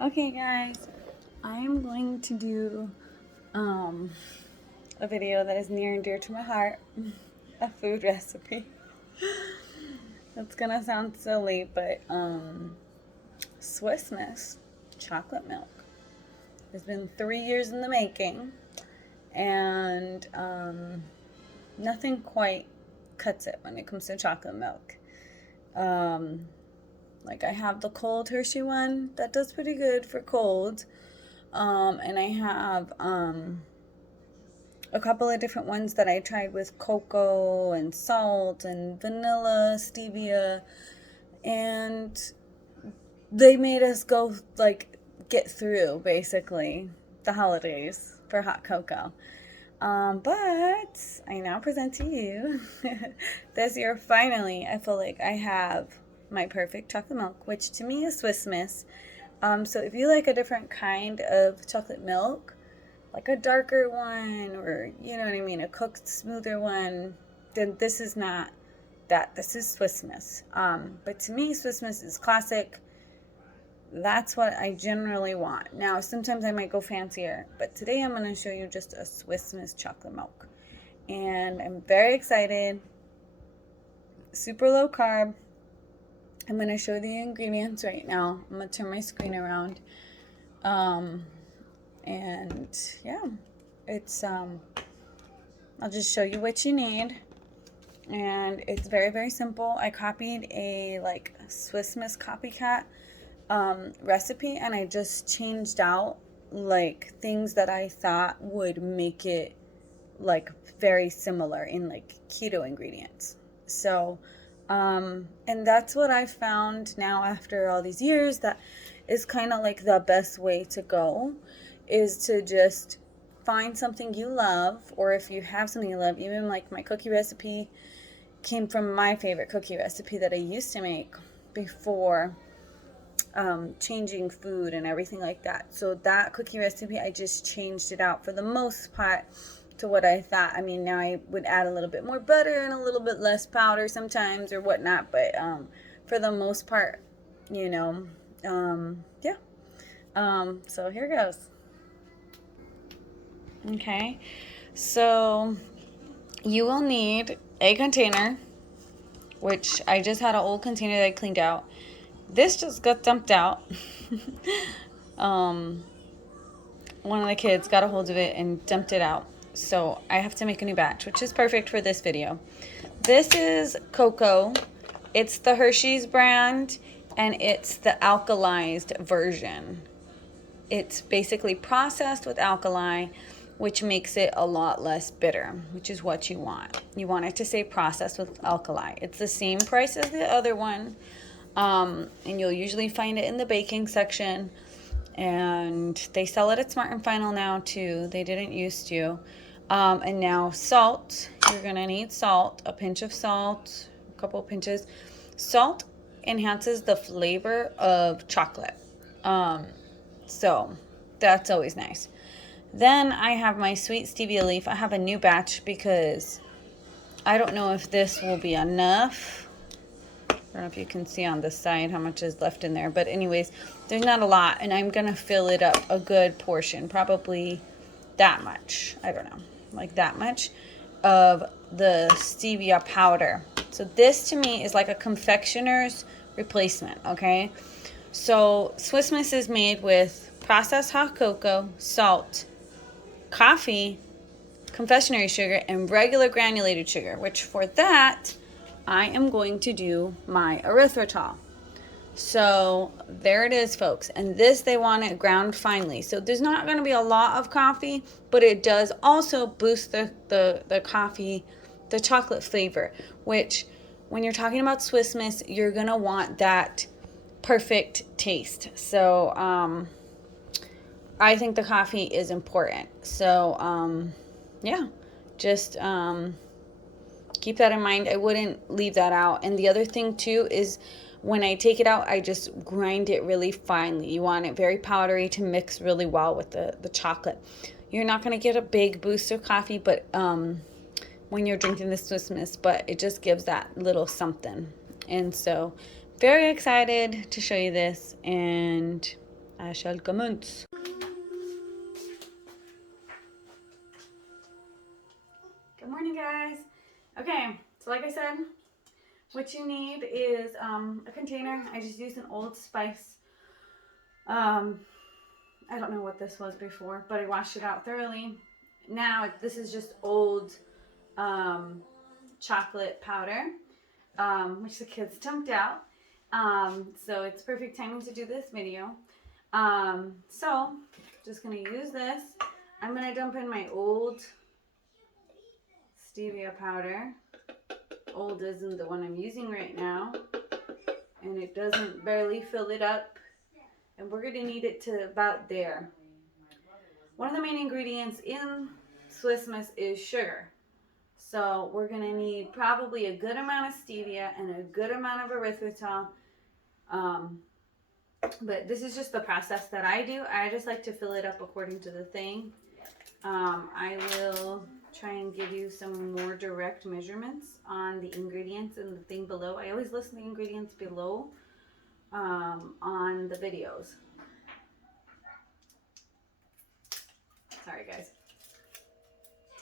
Okay guys, I am going to do a video that is near and dear to my heart, a food recipe. That's gonna sound silly, but Swiss Miss chocolate milk. It's been 3 years in the making, and nothing quite cuts it when it comes to chocolate milk. Like I have the cold Hershey one that does pretty good for cold. And I have a couple of different ones that I tried with cocoa and salt and vanilla, stevia, and they made us go get through basically the holidays for hot cocoa. But I now present to you this year finally I feel like I have my perfect chocolate milk, which to me is Swiss Miss. So if you like a different kind of chocolate milk, like a darker one, or you know what I mean, a cooked smoother one, then this is not that. This is Swiss Miss. But to me, Swiss Miss is classic. That's what I generally want. Now, sometimes I might go fancier, but today I'm going to show you just a Swiss Miss chocolate milk. And I'm very excited. Super low carb. I'm going to show the ingredients right now. I'm going to turn my screen around. And yeah, it's, I'll just show you what you need. And it's very, very simple. I copied a Swiss Miss copycat recipe, and I just changed out things that I thought would make it very similar in keto ingredients. So and that's what I found now after all these years, that is kind of the best way to go, is to just find something you love, or if you have something you love, even my cookie recipe came from my favorite cookie recipe that I used to make before changing food and everything like that. So that cookie recipe, I just changed it out for the most part to what I thought. I mean, now I would add a little bit more butter and a little bit less powder sometimes or whatnot, but for the most part, yeah. So here goes. Okay, so you will need a container, which I just had an old container that I cleaned out. This just got dumped out. One of the kids got a hold of it and dumped it out. So I have to make a new batch, which is perfect for this video. This is cocoa. It's the Hershey's brand, and it's the alkalized version. It's basically processed with alkali, which makes it a lot less bitter, which is what you want. You want it to say processed with alkali. It's the same price as the other one, and you'll usually find it in the baking section. And they sell it at Smart and Final now too. They didn't used to. And now salt. You're gonna need salt, a pinch of salt, a couple of pinches. Salt enhances the flavor of chocolate. So that's always nice. Then I have my sweet stevia leaf. I have a new batch because I don't know if this will be enough. I don't know if you can see on the side how much is left in there. But anyways, there's not a lot, and I'm going to fill it up a good portion. Probably that much. I don't know. Like that much of the stevia powder. So this to me is like a confectioner's replacement, okay? So Swiss Miss is made with processed hot cocoa, salt, coffee, confectionery sugar, and regular granulated sugar, which for that, I am going to do my erythritol. So there it is, folks. And this, they want it ground finely. So there's not going to be a lot of coffee, but it does also boost the coffee, the chocolate flavor, which when you're talking about Swiss Miss, you're going to want that perfect taste. So I think the coffee is important. So yeah, just keep that in mind. I wouldn't leave that out. And the other thing too is when I take it out, I just grind it really finely. You want it very powdery to mix really well with the chocolate. You're not going to get a big boost of coffee, but when you're drinking the Swiss Miss, but it just gives that little something. And so very excited to show you this. And Ashalkaments. Good morning, guys. Okay, so like I said, what you need is a container. I just used an Old Spice. I don't know what this was before, but I washed it out thoroughly. Now this is just old chocolate powder, which the kids dumped out. So it's perfect timing to do this video. So just gonna use this. I'm gonna dump in my old Stevia powder. Old isn't the one I'm using right now, and it doesn't barely fill it up, and we're gonna need it to about there. One of the main ingredients in Swiss Miss is sugar, so we're gonna need probably a good amount of stevia and a good amount of erythritol. But this is just the process that I do. I just like to fill it up according to the thing. I will try and give you some more direct measurements on the ingredients in the thing below. I always list the ingredients below on the videos. Sorry guys,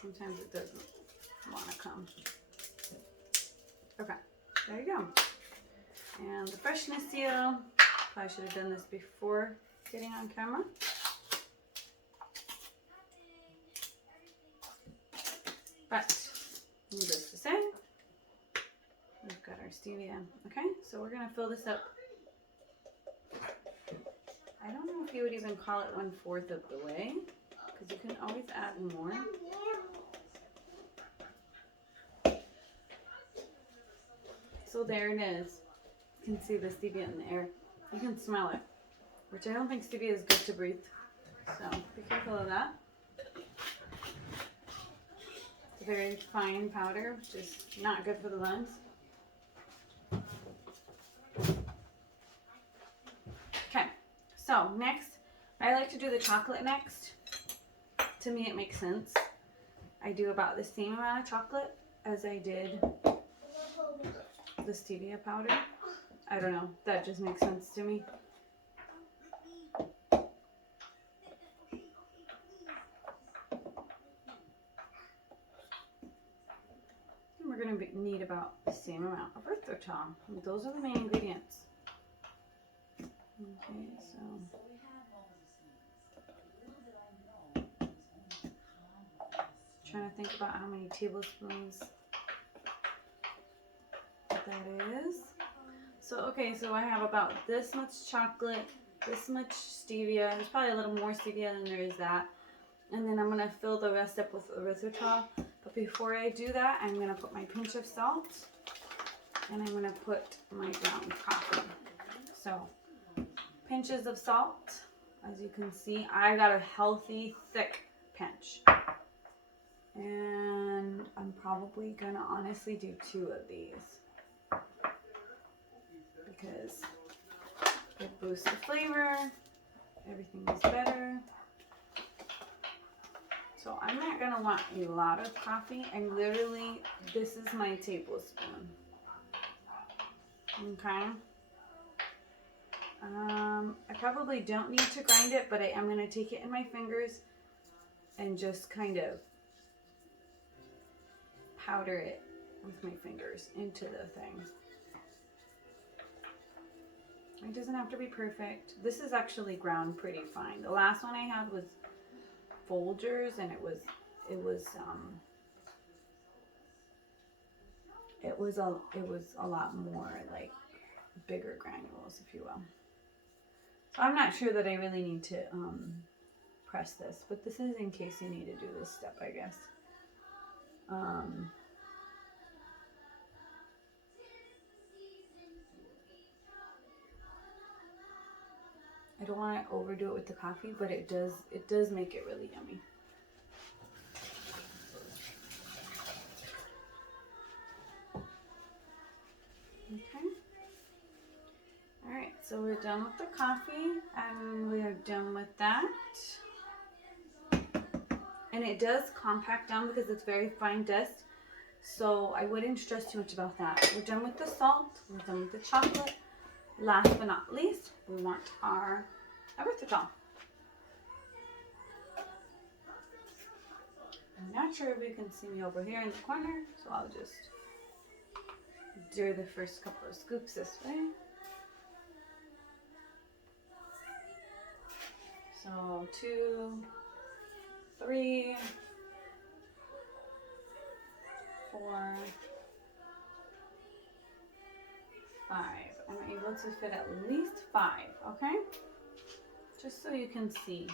sometimes it doesn't want to come. Okay, there you go. And the freshness seal, probably should have done this before getting on camera. But needless to say, we've got our stevia. Okay, so we're gonna fill this up. I don't know if you would even call it 1/4 of the way, because you can always add more. So there it is. You can see the stevia in the air. You can smell it, which I don't think stevia is good to breathe. So be careful of that. It's a very fine powder, which is not good for the lungs. Okay, so next, I like to do the chocolate next. To me, it makes sense. I do about the same amount of chocolate as I did the stevia powder. I don't know, that just makes sense to me. And we're going to need about the same amount of erythritol. Those are the main ingredients. Okay, so trying to think about how many tablespoons that is. So okay, so I have about this much chocolate, this much stevia. There's probably a little more stevia than there is that. And then I'm gonna fill the rest up with erythritol. But before I do that, I'm gonna put my pinch of salt, and I'm gonna put my ground coffee. So pinches of salt. As you can see, I got a healthy, thick pinch. And I'm probably gonna honestly do 2 of these, because it boosts the flavor, everything is better. So I'm not gonna want a lot of coffee, and literally, this is my tablespoon. Okay. I probably don't need to grind it, but I am gonna take it in my fingers and just kind of powder it with my fingers into the thing. It doesn't have to be perfect. This is actually ground pretty fine. The last one I had was Folgers, and it was a lot more like bigger granules, if you will. So I'm not sure that I really need to press this, but this is in case you need to do this step, I guess. I don't want to overdo it with the coffee, but it does make it really yummy. Okay. All right, so we're done with the coffee, and we are done with that. And it does compact down because it's very fine dust, so I wouldn't stress too much about that. We're done with the salt, we're done with the chocolate. Last but not least, we want our Erythritol. I'm not sure if you can see me over here in the corner, so I'll just do the first couple of scoops this way. So 2, 3, 4, 5. I'm able to fit at least 5, okay? Just so you can see.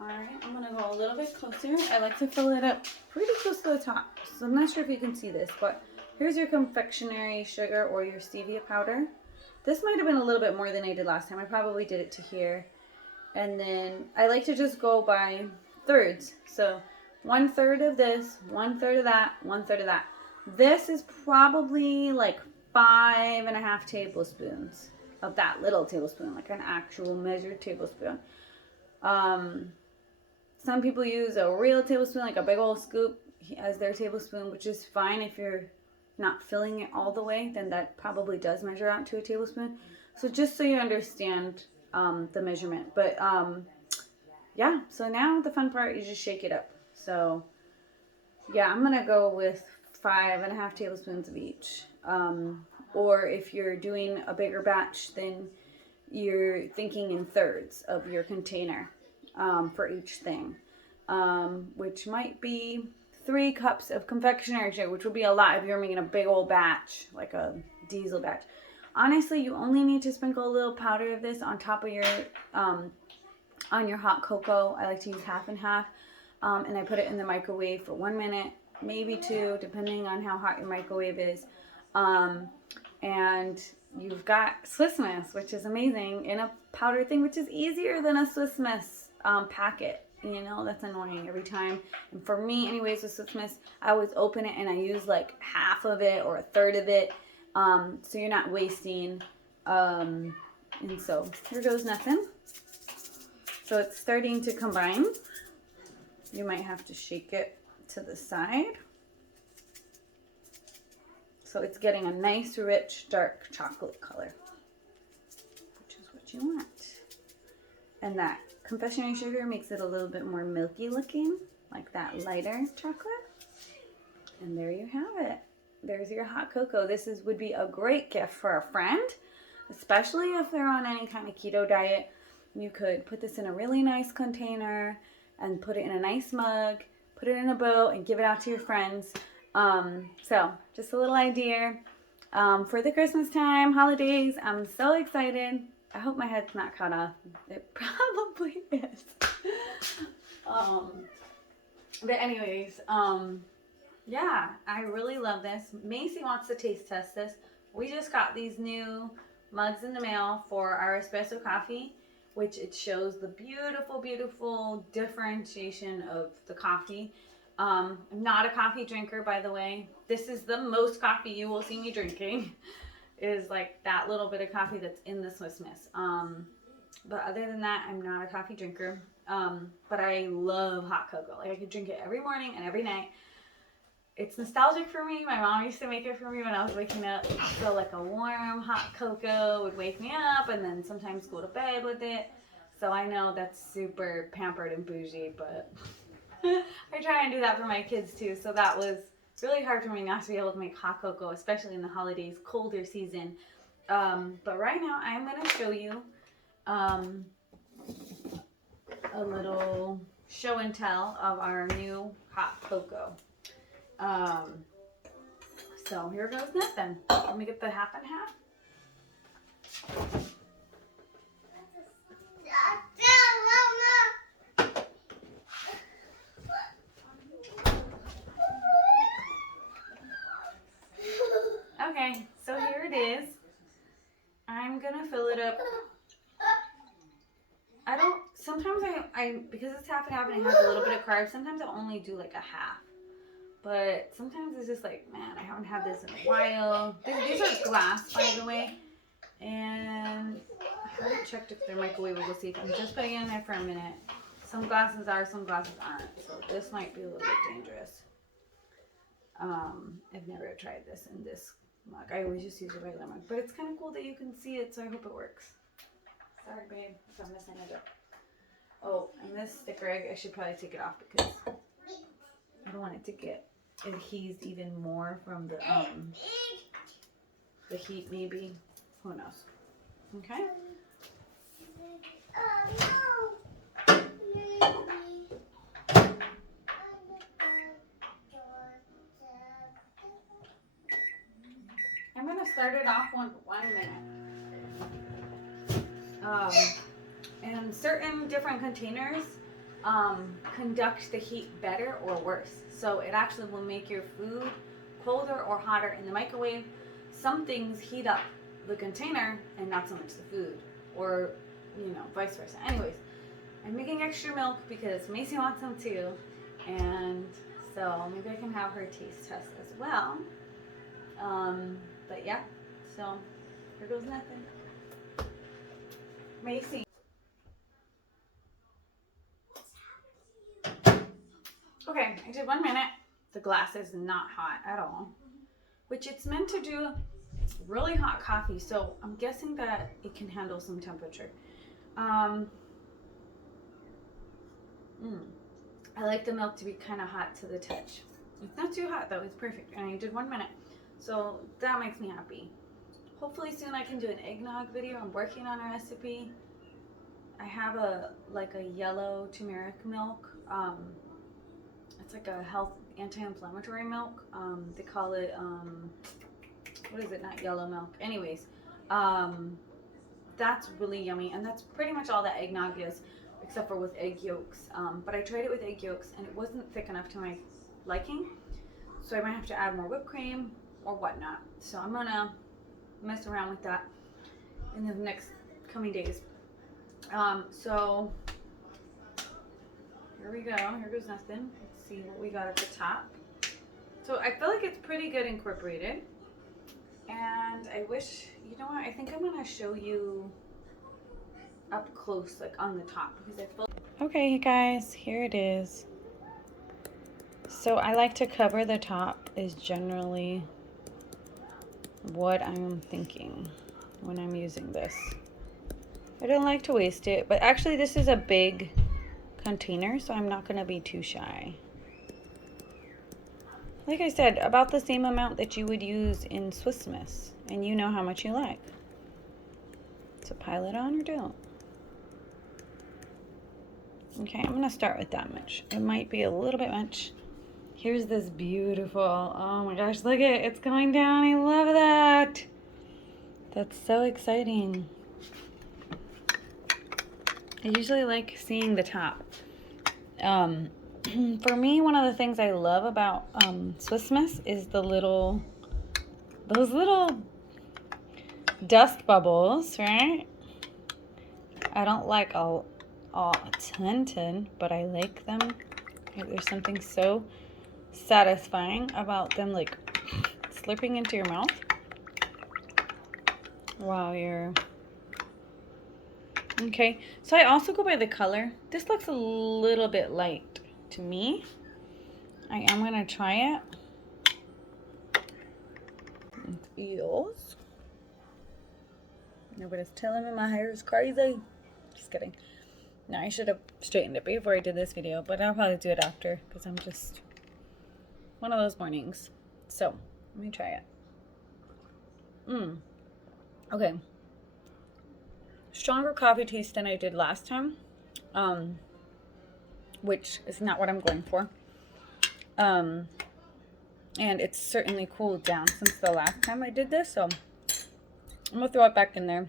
Alright, I'm going to go a little bit closer. I like to fill it up pretty close to the top. So I'm not sure if you can see this, but here's your confectionery sugar or your stevia powder. This might have been a little bit more than I did last time. I probably did it to here. And then I like to just go by thirds. So 1/3 of this, 1/3 of that, 1/3 of that. This is probably like 5.5 tablespoons of that little tablespoon, like an actual measured tablespoon. Some people use a real tablespoon, like a big old scoop as their tablespoon, which is fine if you're not filling it all the way, then that probably does measure out to a tablespoon. So just so you understand the measurement. But yeah, so now the fun part is just shake it up. So yeah, I'm gonna go with 5.5 tablespoons of each. Or if you're doing a bigger batch, then you're thinking in thirds of your container for each thing, which might be 3 cups of confectionery sugar, which would be a lot if you're making a big old batch, like a diesel batch. Honestly, you only need to sprinkle a little powder of this on top of your, on your hot cocoa. I like to use half and half, and I put it in the microwave for 1 minute, maybe 2, depending on how hot your microwave is. And you've got Swiss Miss, which is amazing, in a powder thing, which is easier than a Swiss Miss packet. You know, that's annoying every time. And for me, anyways, with Swiss Miss, I always open it and I use like half of it or 1/3 of it, so you're not wasting. And so here goes nothing. So it's starting to combine. You might have to shake it to the side. So it's getting a nice, rich, dark chocolate color, which is what you want. And that confectionery sugar makes it a little bit more milky looking, like that lighter chocolate. And there you have it. There's your hot cocoa. This would be a great gift for a friend, especially if they're on any kind of keto diet. You could put this in a really nice container and put it in a nice mug, put it in a bowl, and give it out to your friends. So just a little idea for the Christmas time, holidays. I'm so excited. I hope my head's not cut off. It probably is. But anyways, yeah, I really love this. Macy wants to taste test this. We just got these new mugs in the mail for our espresso coffee, which it shows the beautiful, beautiful differentiation of the coffee. I'm not a coffee drinker, by the way. This is the most coffee you will see me drinking, is like that little bit of coffee that's in the Swiss Miss. But other than that, I'm not a coffee drinker. But I love hot cocoa. Like I could drink it every morning and every night. It's nostalgic for me. My mom used to make it for me when I was waking up. So like a warm hot cocoa would wake me up, and then sometimes go to bed with it. So I know that's super pampered and bougie, but I try and do that for my kids too. So that was really hard for me not to be able to make hot cocoa, especially in the holidays, colder season. But right now I'm going to show you a little show and tell of our new hot cocoa. So here goes nothing. Let me get the half and half. Okay, so here it is. I'm gonna fill it up. Sometimes I because it's half and half and it has a little bit of carbs, sometimes I'll only do like a half. But sometimes it's just like, man, I haven't had this in a while. These are glass, by the way. And I haven't checked if they're microwavable safe. I'm just putting it in there for a minute. Some glasses are, some glasses aren't. So this might be a little bit dangerous. I've never tried this in this mug. I always just use a regular mug. But it's kind of cool that you can see it, so I hope it works. So Sorry, babe, if I'm messing it up. Oh, and this sticker egg, I should probably take it off because I don't want it to get adhesed even more from the heat maybe. Who knows? Okay. I'm gonna start it off 1 minute. And certain different containers conduct the heat better or worse. So it actually will make your food colder or hotter in the microwave. Some things heat up the container and not so much the food, or vice versa. Anyways, I'm making extra milk because Macy wants some too, and so maybe I can have her taste test as well. But yeah, so here goes nothing. Macy. Okay, I did 1 minute. The glass is not hot at all, which it's meant to do really hot coffee, so I'm guessing that it can handle some temperature. I like the milk to be kind of hot to the touch. It's not too hot though, it's perfect. And I did 1 minute, so that makes me happy. Hopefully soon I can do an eggnog video. I'm working on a recipe. I have a yellow turmeric milk. It's like a health anti-inflammatory milk. They call it what is it? Not yellow milk. Anyways, that's really yummy, and that's pretty much all that eggnog is, except for with egg yolks. But I tried it with egg yolks, and it wasn't thick enough to my liking, so I might have to add more whipped cream or whatnot. So I'm gonna mess around with that in the next coming days. So here we go. Here goes nothing. Let's see what we got at the top. So I feel like it's pretty good incorporated. And I wish, you know what, I think I'm gonna show you up close, like on the top, because I feel. Okay, guys, here it is. So I like to cover the top is generally what I'm thinking when I'm using this. I don't like to waste it, but actually this is a big container, so I'm not gonna be too shy. Like I said, about the same amount that you would use in Swiss Miss, and you know how much you like. So pile it on or don't. Okay, I'm gonna start with that much. It might be a little bit much. Here's this beautiful, oh my gosh, look at it, it's going down. I love that. That's so exciting. I usually like seeing the top. For me, one of the things I love about Swiss Miss is those little dust bubbles, right? I don't like a ton, but I like them. There's something so satisfying about them, like slurping into your mouth while you're. Okay, so I also go by the color. This looks a little bit light to me. I am gonna try it. It feels. Nobody's telling me my hair is crazy. Just kidding. No, I should have straightened it before I did this video, but I'll probably do it after because I'm just one of those mornings. So let me try it. Okay. Stronger coffee taste than I did last time, which is not what I'm going for. And it's certainly cooled down since the last time I did this, so I'm gonna throw it back in there.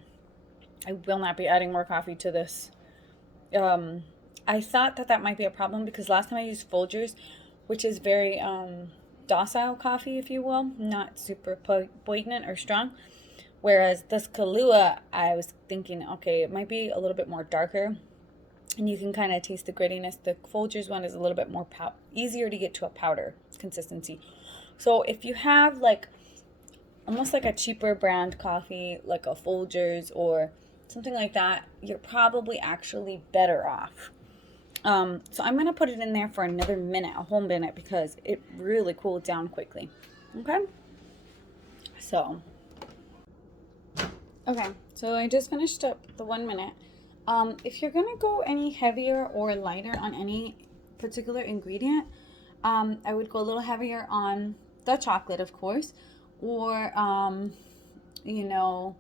I will not be adding more coffee to this. I thought that might be a problem because last time I used Folgers, which is very docile coffee, if you will, not super poignant or strong. Whereas this Kahlua, I was thinking, okay, it might be a little bit more darker, and you can kind of taste the grittiness. The Folgers one is a little bit more easier to get to a powder consistency. So if you have like almost like a cheaper brand coffee, like a Folgers or something like that, you're probably actually better off. So I'm gonna put it in there for another minute, a whole minute, because it really cooled down quickly. Okay, so I just finished up the 1 minute. If you're gonna go any heavier or lighter on any particular ingredient, I would go a little heavier on the chocolate, of course, or you know,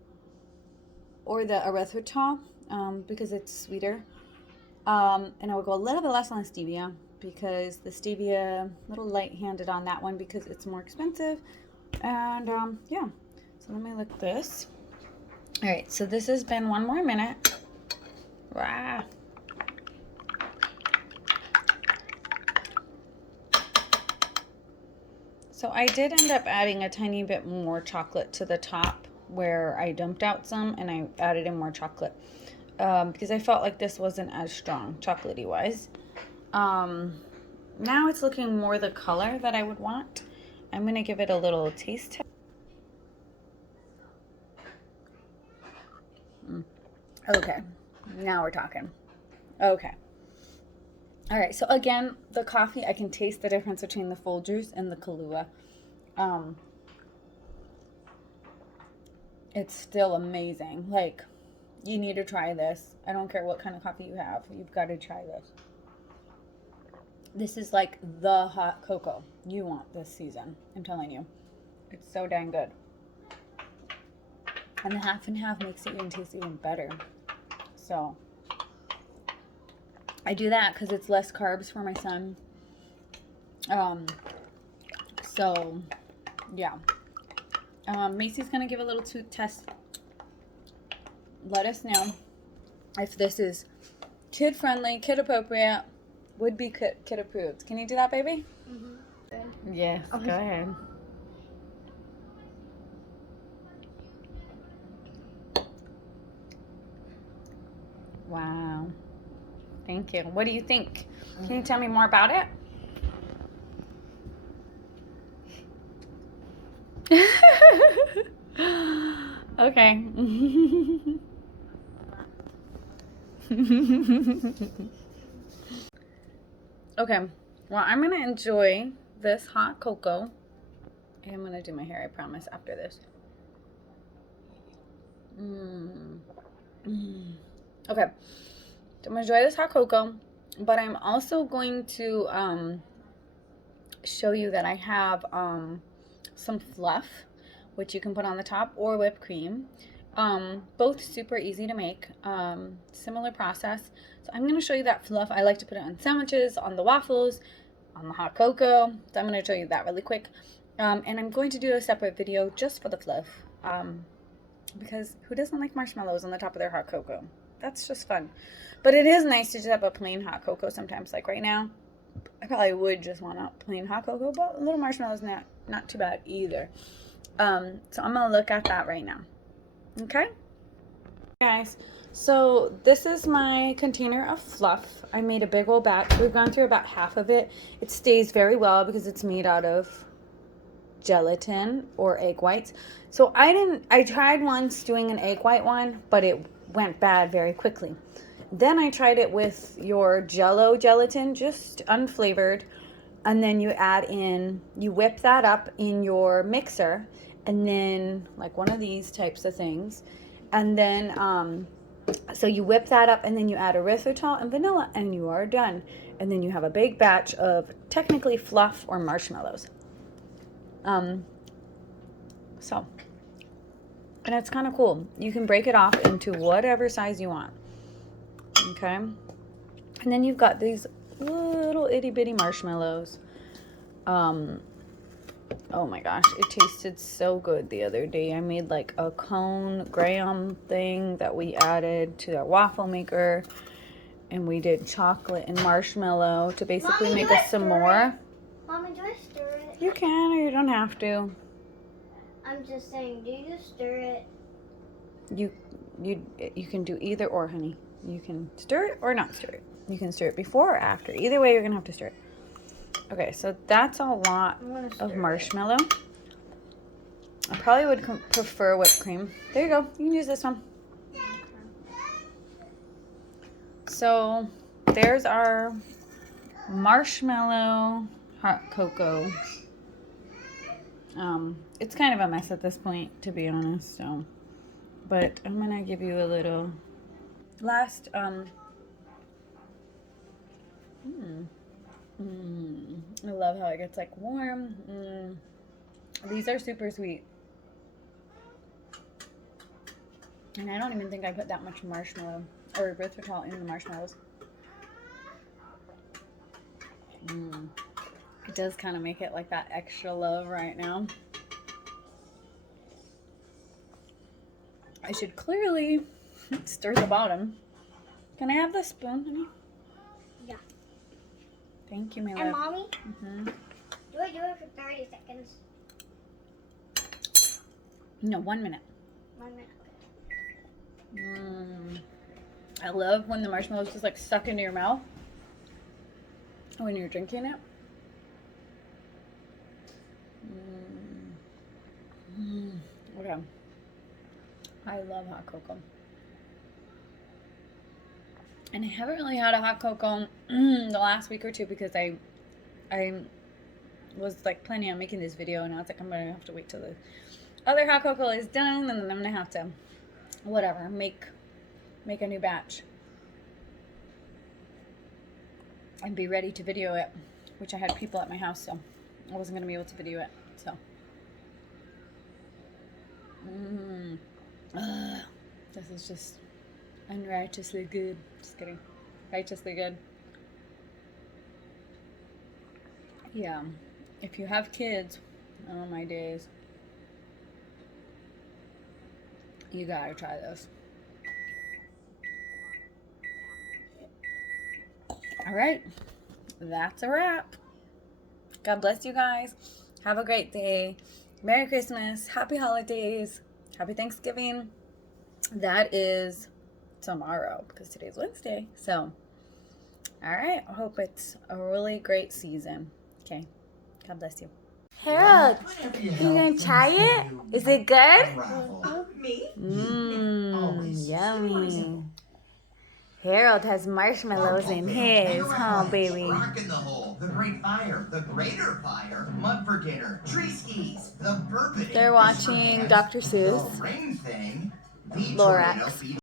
or the erythritol, because it's sweeter. And I would go a little bit less on stevia because the stevia, a little light-handed on that one because it's more expensive. And yeah, so let me look this. All right, so this has been 1 more minute. Wow. So I did end up adding a tiny bit more chocolate to the top where I dumped out some, and I added in more chocolate because I felt like this wasn't as strong chocolatey wise. Now it's looking more the color that I would want. I'm gonna give it a little taste test. Okay, now we're talking. Okay. All right, so again, the coffee, I can taste the difference between the Folgers and the Kahlua. It's still amazing. Like, you need to try this. I don't care what kind of coffee you have. You've got to try this. This is like the hot cocoa you want this season. I'm telling you. It's so dang good. And the half and half makes it even taste even better. So I do that because it's less carbs for my son. So yeah. Macy's gonna give a little test. Let us know if this is kid friendly, kid appropriate, would be kid approved. Can you do that, baby? Mm-hmm. Yes, go ahead. Wow. Thank you. What do you think? Can you tell me more about it? Okay. Okay. Well, I'm going to enjoy this hot cocoa. And I'm going to do my hair, I promise, after this. Okay. So I'm going to enjoy this hot cocoa. But I'm also going to show you that I have some fluff, which you can put on the top, or whipped cream. Both super easy to make, similar process. So I'm going to show you that fluff. I like to put it on sandwiches, on the waffles, on the hot cocoa. So I'm going to show you that really quick. And I'm going to do a separate video just for the fluff, because who doesn't like marshmallows on the top of their hot cocoa? That's just fun. But it is nice to just have a plain hot cocoa sometimes. Like right now, I probably would just want a plain hot cocoa, but a little marshmallows not too bad either. So I'm going to look at that right now. Okay, guys, so this is my container of fluff. I made a big old batch. We've gone through about half of it. It stays very well because it's made out of gelatin or egg whites. So I tried once doing an egg white one, but it went bad very quickly. Then I tried it with your Jello gelatin, just unflavored, and then you whip that up in your mixer, and then like one of these types of things, and then so you whip that up, and then you add erythritol and vanilla, and you are done. And then you have a big batch of technically fluff or marshmallows. So, and it's kind of cool. You can break it off into whatever size you want. Okay, and then you've got these little itty bitty marshmallows. Oh my gosh, it tasted so good the other day. I made like a cone graham thing that we added to our waffle maker, and we did chocolate and marshmallow to basically Mommy, make a s'more. Mommy, do I stir it? You can, or you don't have to. I'm just saying, do you stir it? You can do either or, honey. You can stir it or not stir it. You can stir it before or after. Either way, you're gonna have to stir it. Okay, so that's a lot of marshmallow. I probably would prefer whipped cream. There you go. You can use this one. So there's our marshmallow hot cocoa. It's kind of a mess at this point, to be honest. So, but I'm gonna give you a little. last I love how it gets like warm. These are super sweet. And I don't even think I put that much marshmallow or erythritol in the marshmallows. It does kind of make it like that extra love right now. I should clearly stir the bottom. Can I have the spoon, honey? Yeah. Thank you, my And love. Mommy, do I do it for 30 seconds? No, 1 minute. 1 minute. I love when the marshmallows just like suck into your mouth when you're drinking it. Okay. I love hot cocoa. And I haven't really had a hot cocoa the last week or two because I was like planning on making this video, and I was like, I'm gonna have to wait till the other hot cocoa is done, and then I'm gonna have to whatever make a new batch and be ready to video it, which I had people at my house, so I wasn't gonna be able to video it. So this is just unrighteously good. Just kidding. Righteously good. Yeah. If you have kids, oh my days, you gotta try this. All right. That's a wrap. God bless you guys. Have a great day. Merry Christmas. Happy holidays. Happy Thanksgiving. That is tomorrow because today's Wednesday. So, all right. I hope it's a really great season. Okay. God bless you. Harold, you gonna try it? Is it good? Me? Yummy. Harold has marshmallows in his, huh, baby? Rock in the hole, the great fire, the greater fire, mud for dinner, tree skis, the bourbon. They're watching Dr. Seuss. The rain thing, the Lorax. tornado.